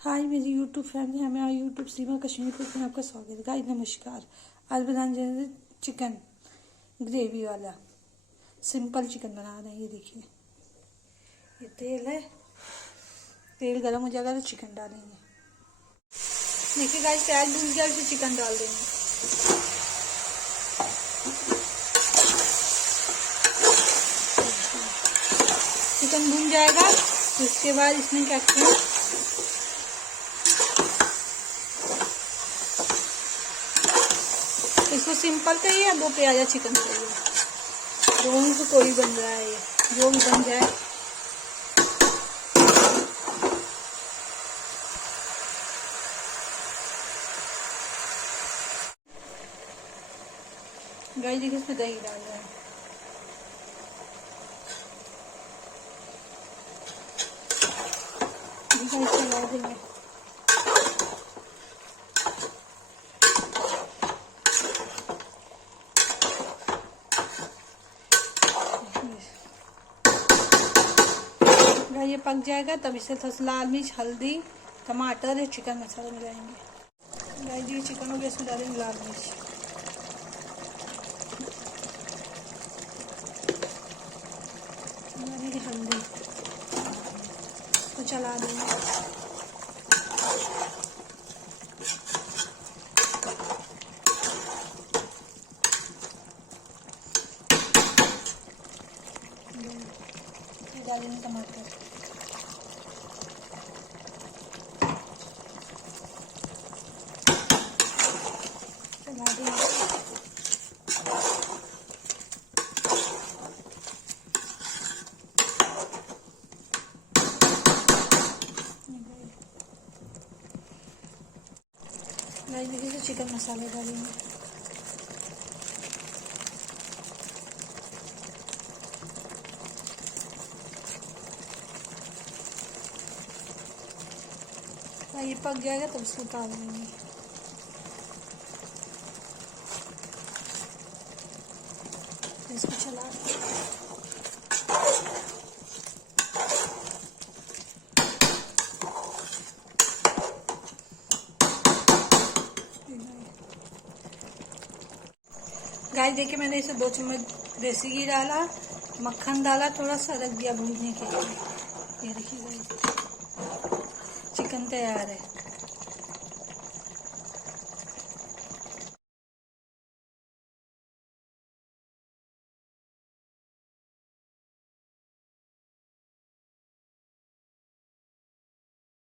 हाय मेरी YouTube family, हमें और यूट्यूब सीमा कश्मीर पर आपका स्वागत है। गाइस नमस्कार। आज बनाने जा रहे हैं चिकन ग्रेवी वाला सिंपल चिकन बना रहे हैं। ये देखिए, ये तेल है, तेल गरम हो जाएगा तो चिकन डालेंगे। देखिए गाइस, प्याज भून गया, फिर चिकन डाल देंगे। चिकन भून जाएगा तो उसके बाद इसमें क्या करें, इसको सिंपल चाहिए या 2 प्याजा चिकन चाहिए, दोनों से कोई बन रहा है, ये जो भी बन जाए। गाइस देखिए, इसमें दही डाल रहा है। चला देंगे। ये पक जाएगा तब इसे थोड़ा लाल मिर्च, हल्दी, टमाटर और चिकन मसाला मिलाएंगे। गाइस ये चिकन हो गया, इसमें डालेंगे लाल मिर्च, डालेंगे हल्दी, तो चला देंगे। डालेंगे टमाटर, चला देंगे। देखिए तो चिकन मसाला डालेंगे, ये पक जाएगा तब इसको उतार देंगे। इसको चला गाइस देखिए, मैंने इसे 2 चम्मच देसी घी डाला, मक्खन डाला, थोड़ा सा रख दिया भूनने के लिए। ये देखिए गाइस, चिकन तैयार है।